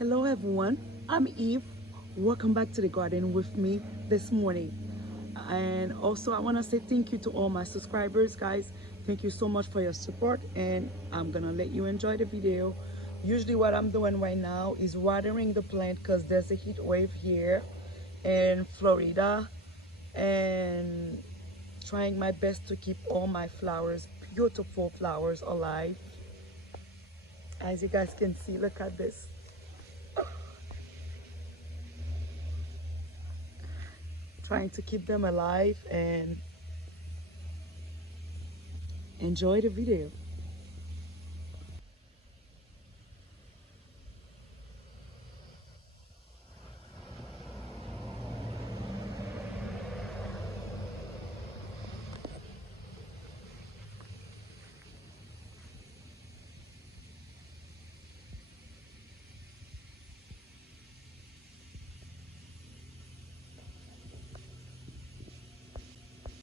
Hello everyone, I'm Eve. Welcome back to the garden with me this morning. And also I want to say thank you to all my subscribers, guys. Thank you so much for your support, and I'm going to let you enjoy the video. Usually what I'm doing right now is watering the plant because there's a heat wave here in Florida, and trying my best to keep all my flowers, beautiful flowers, alive. As you guys can see, look at this. Trying to keep them alive and enjoy the video.